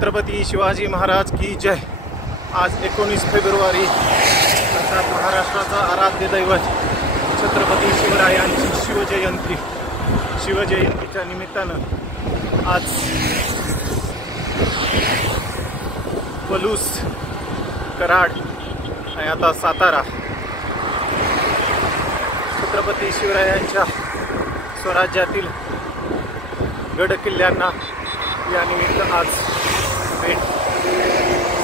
छत्रपती शिवाजी महाराज की जय। आज 19 फेब्रुवारी अर्थात महाराष्ट्राचा आराध्य दैवत छत्रपती शिवरायांची शिवजयंतीच्या निमित्तानं आज पलूस, कराड आणि आता सातारा छत्रपती शिवरायांच्या स्वराज्यातील गड किल्ल्यांना या निमित्त आज भेट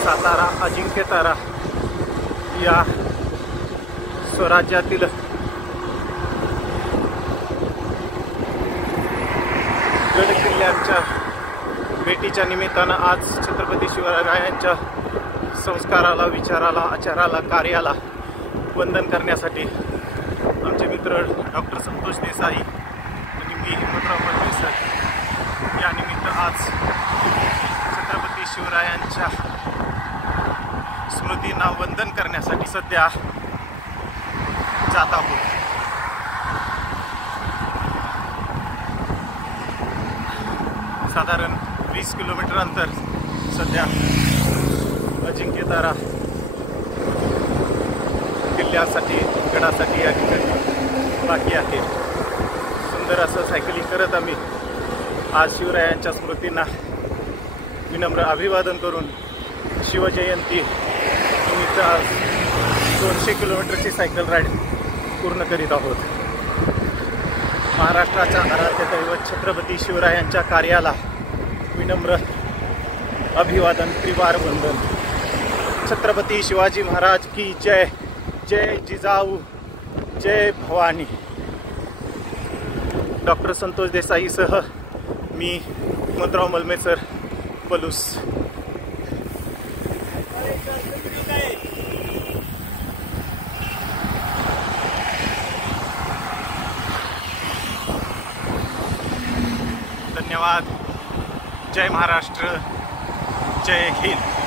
सातारा अजिंक्यतारा या स्वराज्यातील गड किल्ल्यांच्या भेटीच्या निमित्तानं आज छत्रपती शिवरायांच्या संस्काराला, विचाराला, आचाराला, कार्याला वंदन करण्यासाठी आमचे मित्र डॉक्टर संतोष देसाई आणि मी हिम्मतराव मलमे सर या निमित्त आज छत्रपती शिवरायांच्या स्मृतींना वंदन करण्यासाठी सध्या जात आहोत। साधारण 20 किलोमीटर अंतर सध्या अजिंक्यतारा किल्ल्यासाठी, गडासाठी या ठिकाणी बाकी आहे। सुंदर असं सायकलिंग करत आम्ही आज शिवरायांच्या स्मृतींना विनम्र अभिवादन करून शिवजयंती निमित्त आज 200 किलोमीटरची सायकल राईड पूर्ण करीत आहोत। महाराष्ट्राच्या आराध्य दैवत छत्रपती शिवरायांच्या कार्याला विनम्र अभिवादन, त्रिवार वंदन। छत्रपती शिवाजी महाराज की जय। जय जिजाऊ, जय भवानी। डॉक्टर संतोष देसाई सह मी हिम्मतराव मलमे सर, पलूस। धन्यवाद। जय महाराष्ट्र, जय हिंद।